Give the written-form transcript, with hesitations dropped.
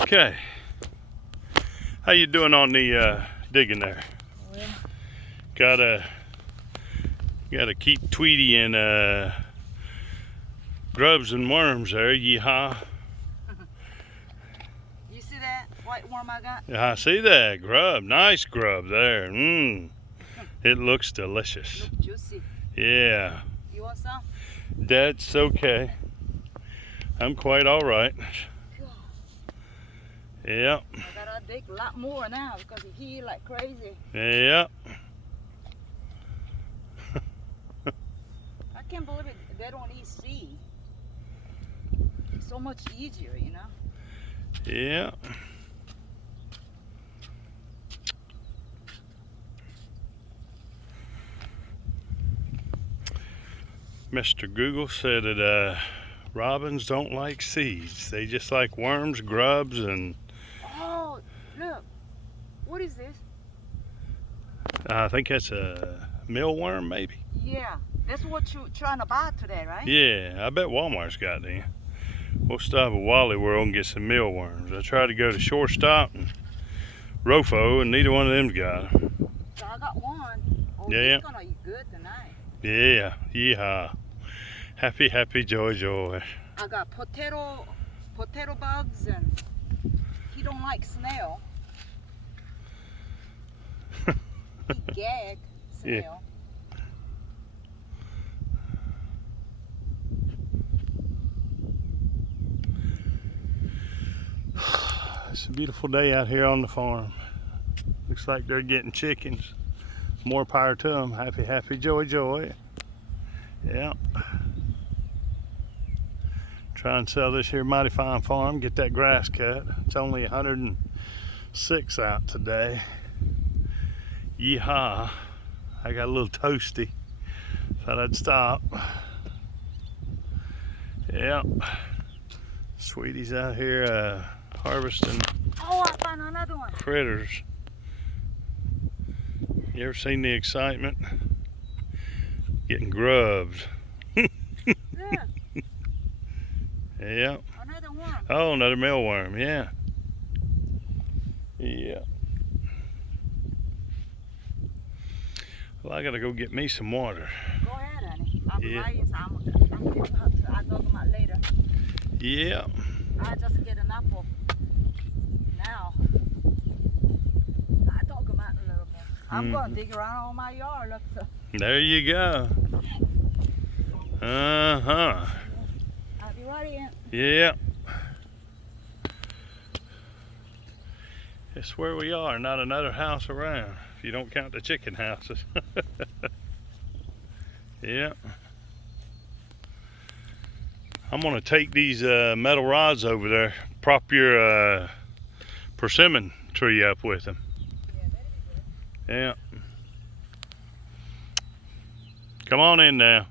Okay. How you doing on the digging there? Well, gotta keep Tweety and grubs and worms there. Yeehaw. you see that white worm I got? I see that grub. Nice grub there. It looks delicious. Look juicy. Yeah. You want some? That's okay. I'm quite all right. Yeah. I gotta dig a lot more now because he heat like crazy. Yeah. I can't believe it. They don't eat seed. It's so much easier, you know. Yeah. Mr. Google said that robins don't like seeds. They just like worms, grubs, and... Oh, look. What is this? I think that's a mealworm, maybe. Yeah, that's what you're trying to buy today, right? Yeah, I bet Walmart's got them. We'll stop at Wally World and get some mealworms. I tried to go to Shortstop and Rofo, and neither one of them's got them. So I got one. Oh, Yeah. It's gonna eat good tonight. Yeah, yeehaw. Happy, happy, joy, joy. I got potato bugs, and he don't like snail. He gag snail. It's a beautiful day out here on the farm. Looks like they're getting chickens. More power to them. Happy, happy, joy, joy. Yeah. Try and sell this here mighty fine farm. Get that grass cut. It's only 106 out today. Yeehaw. I got a little toasty. Thought I'd stop. Yeah. Sweetie's out here harvesting Oh, I found another one. critters. You ever seen the excitement? Getting grubs. Yeah, Yeah. another one. Oh, another mealworm. Yeah. Yeah. Well, I gotta go get me some water. Go ahead, honey. I'll be Yeah. right in. I'm getting up to. I'll dug them out later. Yeah. I just get an apple now. I dug them out a little more. I'm gonna dig around all my yard. Look, so There you go. Uh-huh. I'll be right in. Yeah. It's where we are, not another house around, if you don't count the chicken houses. Yeah. I'm gonna take these metal rods over there, prop your persimmon tree up with them. Yeah, that'd be good. Yeah. Come on in now.